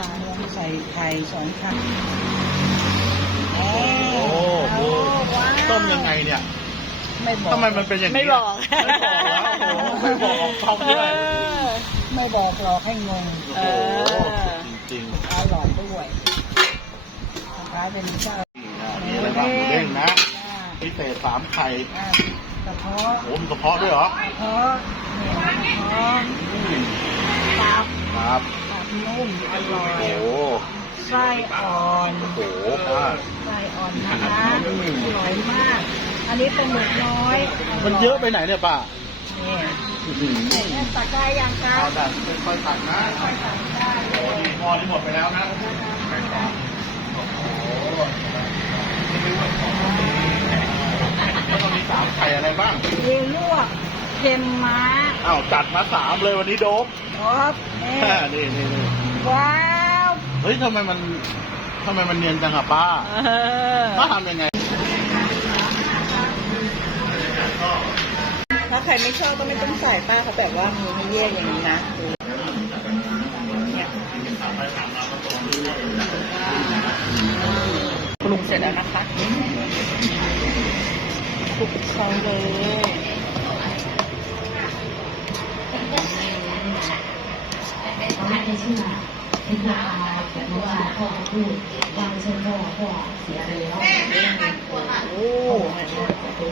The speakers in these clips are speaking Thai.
ตาลงใส่ไข่สองครั้งโอ้โหว้าวต้มยังไงเนี่ย ไม่บอก ทำไมมันเป็นอย่างนี้ไม่บอก ไม่บอกแล้วโอ้โหไม่บอกออกช่องด้วย ไม่บอกหรอกให้งงเออโอ้โหจริงอร่อยด้วยคล้ายเป็นเจ้าๆนี่นะมีอะไรบ้างหมูเด้งนะพิเศษสามไข่อ่ากระเพาะโอ้มีกระเพาะด้วยเหรอ กระเพาะเนี่ยกระเพาะอืมตับครับ ตับนุ่มอร่อยโอ้โหไส้อ่อนโอ้โหอ่าไส้อ่อนนะคะอืมอร่อยมาก อันนี้เป็นหมึกน้อยมันเยอะไปไหนเนี่ยป้านี่อื้อหือนี่ตักได้ยังคะเอาแต่ค่อยๆตักนะตักได้เลยพอที่หมดไปแล้วนะแล้วก็มีสามไข่อะไรบ้างมีลวกเค็มม้าอ้าวจัดมาสามเลยวันนี้โดมครับนี่นี่นี่นี่ ว้าวเฮ้ยทำไมมันทำไมมันเนียนจังอะป้าเออป้าทำยังไง ถ้าใครไม่ชอบก็ไม่ต้องใส่ป้าเขาแบบว่ามีให้แยกอย่างนี้นะเนี่ยปรุงเสร็จแล้วนะคะคลุกเขาเลยเขาไม่ได้เชื่อ เป็นพวกอะไรแบบเมื่อวานพ่อเขาพูดว่าไม่ใช่พ่อพ่อเสียไปแล้วโอ้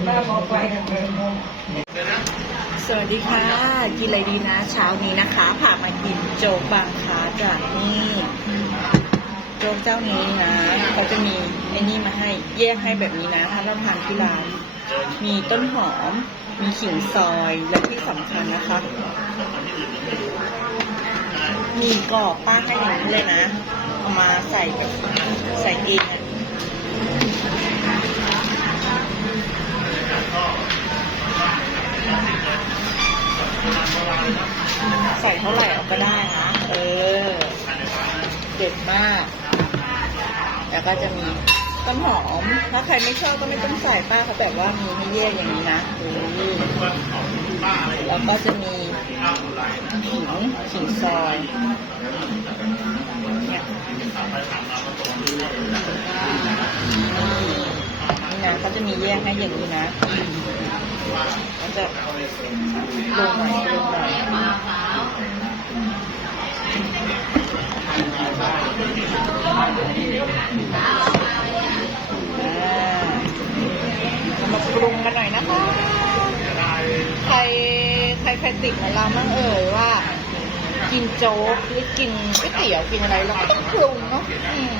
แม่บอกไปกันเลยพ่อสวัสดีค่ะ กินอะไรดีนะ เช้านี้นะคะพามากินโจ๊กบางคาจากนี่โจ๊กเจ้านี้นะเขาจะมีไอ้นี่มาให้แยกให้แบบนี้นะ ถ้าเราทานที่ร้านมีต้นหอม มีขิงซอยและที่สำคัญนะคะ มีกรอบป้าให้อย่างนี้เลยนะ เอามาใส่แบบใส่เองใส่เท่าไหร่เอาก็ได้นะ เออเด็ดมาก แล้วก็จะมีต้นหอม ถ้าใครไม่ชอบก็ไม่ต้องใส่ป้าเขาแบบว่ามีให้แยกอย่างนี้นะนี่ แล้วก็จะมีขิงขิงซอยเนี่ยนี่นะเขาจะมีแยกให้อย่างนี้นะก็จะลงหน่อยลงหน่อย รใครติดเหมาเราบ้างเอ่ยว่า กินโจ๊กหรือกินก๋วยเตี๋ยวกินอะไรเราก็ต้องปรุงเนาะอืม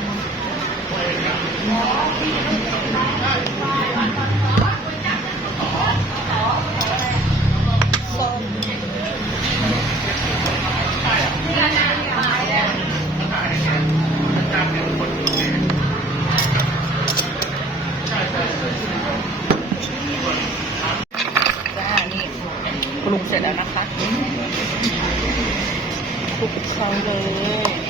ส้มจ้านี่ป รุงเสร็จแล้วนะคะคลุกเขาเลย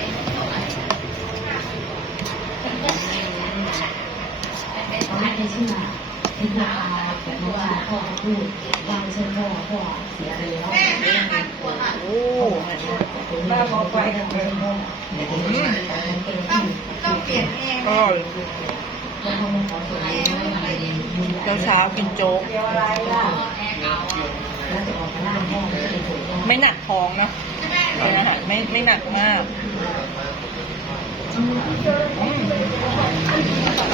เขาไม่ได้เชื่อเป็นพวกอะไรแบบเมื่อวานพ่อเขาพูดว่าไม่ใช่พ่อพ่อเสียไปแล้วโอ้แม่บอกไปกันเลยพ่อต้องเปลี่ยนเองก็เขามาขอส่วนนี้อะไรเช้าเช้ากินโจ๊กเดี๋ยวอะ ไม่หนักท้องเนาะเป็นอาหารไม่ไม่หนักมาก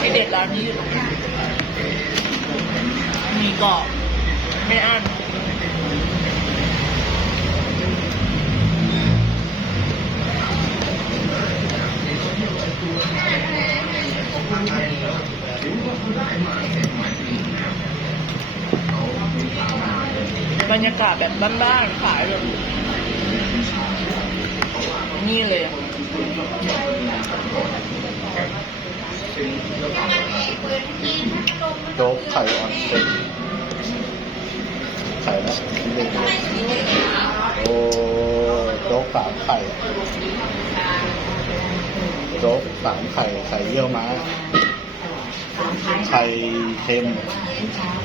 ที่เด็ดร้านนี้อยู่ตรงนี้มีกรอบไม่อั้น บรรยากาศแบบบ้านๆขายแบบนี่เลยอะโจ๊กไข่ออนเซ็นไข่นะเด็กเลยโอ้โจ๊กสามไข่โจ๊กสามไข่ใส่เยี่ยวม้าไข่เค็ม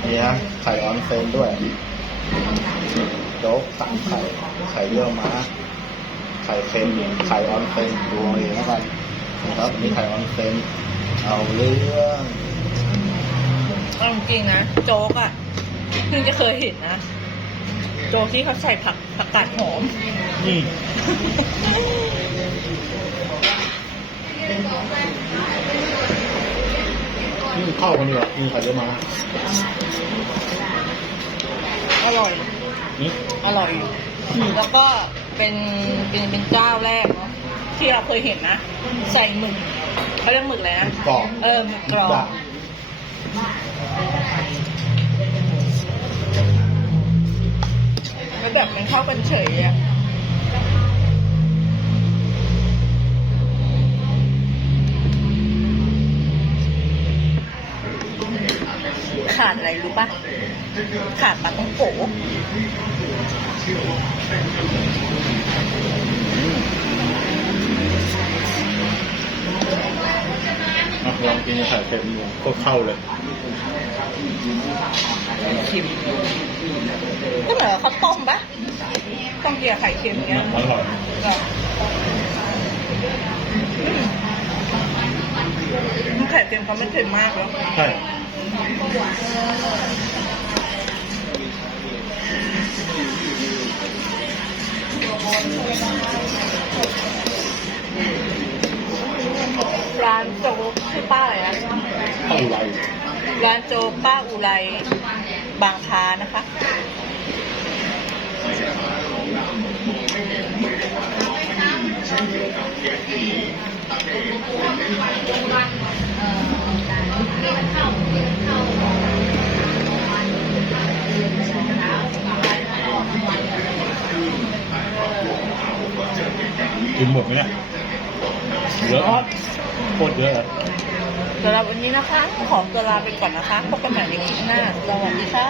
นี่ฮะไข่ออนเซนด้วย โจ๊กสามไข่ ไข่เยี่ยวม้า ไข่ข่เค็มไข่ออนเซนดูเอาเองแล้วกันนะครับนี่ไข่ออนเซนเอาเรื่องเอาจริงๆนะ โจ๊กอะเพิ่งจะเคยเห็นนะ โจ๊กที่เขาใส่ผักผักกาดหอม อืมนี่เข้ากันดีกว่านี่ไข่เยี่ยวม้า อร่อยนี่อร่อย แล้วก็เป็นเป็นเป็นเจ้าแรกเนาะที่เราเคยเห็นนะ ใส่หมึกเขาเรียกหมึกอะไรนะกรอบเออหมึกกรอบด่างแล้วแบบมันเข้ากันเฉยอะขาดอะไรรู้ปะ ขาดปลาต้องโกอะลองกินไข่เค็มดูโคตรเข้าเลยก็เหมือนกับข้าวต้มปะต้องเกียร์ไข่เค็มเงี้ยอร่อยแบบมันไข่เค็มเขาไม่เค็มมากแล้วใช่ ร้านโจ๊กชื่อป้าอะไรนะเข้าไรร้านโจ๊กป้าอุไรบางพานะคะ กินหมดไหมเนี่ยเยอะโคตรเยอะเลยสำหรับวันนี้นะคะ ขอตัวลาไปก่อนนะคะ พบกันใหม่ในคลิปหน้า สวัสดีค่ะ